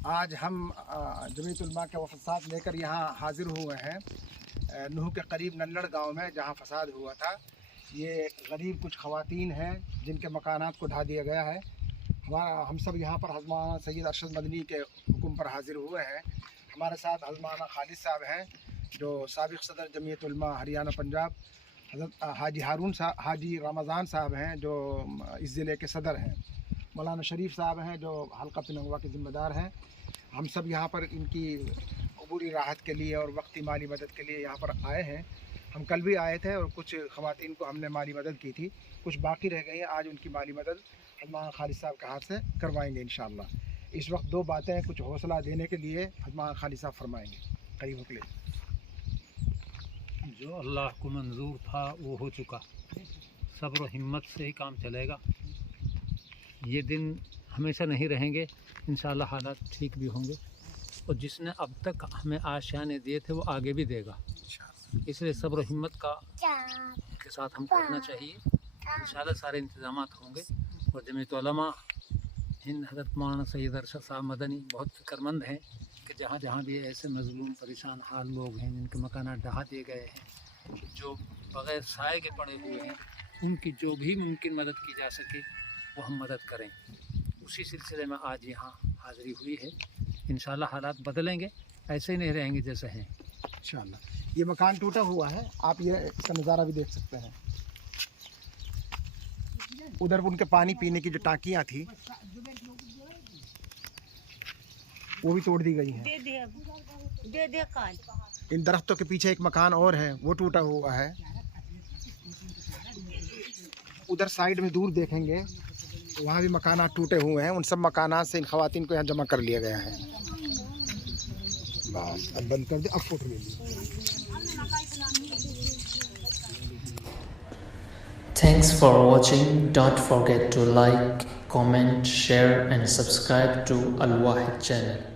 आज हम जमीयत उलमा के फसाद लेकर यहाँ हाजिर हुए हैं नूह के करीब नल्लड़ गांव में, जहाँ फसाद हुआ था। ये गरीब कुछ ख़वातीन हैं जिनके मकानात को ढा दिया गया है। हम सब यहाँ पर हज़रत मौलाना सैयद अरशद मदनी के हुक्म पर हाजिर हुए हैं। हमारे साथ हज़रत मौलाना खालिद साहब हैं जो साबिक़ सदर जमीयत उलमा हरियाणा पंजाब, हज़रत हाजी रमज़ान साहब हैं जो इस ज़िले के सदर हैं, मौलाना शरीफ साहब हैं जो हल्का पिनंगवा के ज़िम्मेदार हैं। हम सब यहाँ पर इनकी अबूरी राहत के लिए और वक्ती माली मदद के लिए यहाँ पर आए हैं। हम कल भी आए थे और कुछ ख़वातीन को हमने माली मदद की थी, कुछ बाकी रह गई हैं। आज उनकी माली मदद हज़रत खालिद साहब के हाथ से करवाएंगे इंशाअल्लाह। इस वक्त दो बातें कुछ हौसला देने के लिए हज़रत खालिद साहब फरमाएंगे। करीब निकले। जो अल्लाह को मंजूर था वो हो चुका, सब्र और हिम्मत से ही काम चलेगा। ये दिन हमेशा नहीं रहेंगे, इंशाअल्लाह हालात ठीक भी होंगे, और जिसने अब तक हमें आशाने दिए थे वो आगे भी देगा। इसलिए सब्र और हिम्मत के साथ हमको रहना चाहिए। इंशाअल्लाह सारे इंतजाम होंगे। और जमीयत उलमा हिंद हज़रत मौलाना सैयद अरशद साहब मदनी बहुत फ़िक्रमंद हैं कि जहाँ जहाँ भी ऐसे मज़लूम परेशान हाल लोग हैं जिनके मकानात ढहा दिए गए हैं, जो बग़ैर साए के पड़े हुए हैं, उनकी जो भी मुमकिन मदद की जा सके वो हम मदद करें। उसी सिलसिले में आज यहाँ हाज़िरी हुई है। इंशाअल्लाह हालात बदलेंगे, ऐसे ही नहीं रहेंगे जैसे हैं इंशाअल्लाह। ये मकान टूटा हुआ है, आप ये इसका नज़ारा भी देख सकते हैं। उधर उनके पानी पीने की जो टांकियाँ थी वो भी तोड़ दी गई हैं। इन दरख्तों के पीछे एक मकान और है, वो टूटा हुआ है। उधर साइड में दूर देखेंगे तो वहाँ भी मकानात टूटे हुए हैं। उन सब मकानात से इन ख़वातीन को यहाँ जमा कर लिया गया है। बस अब बंद कर दे, अब फोटो ले लीजिए। Thanks for watching. Don't forget to like, comment, share and subscribe to Al Wahid channel.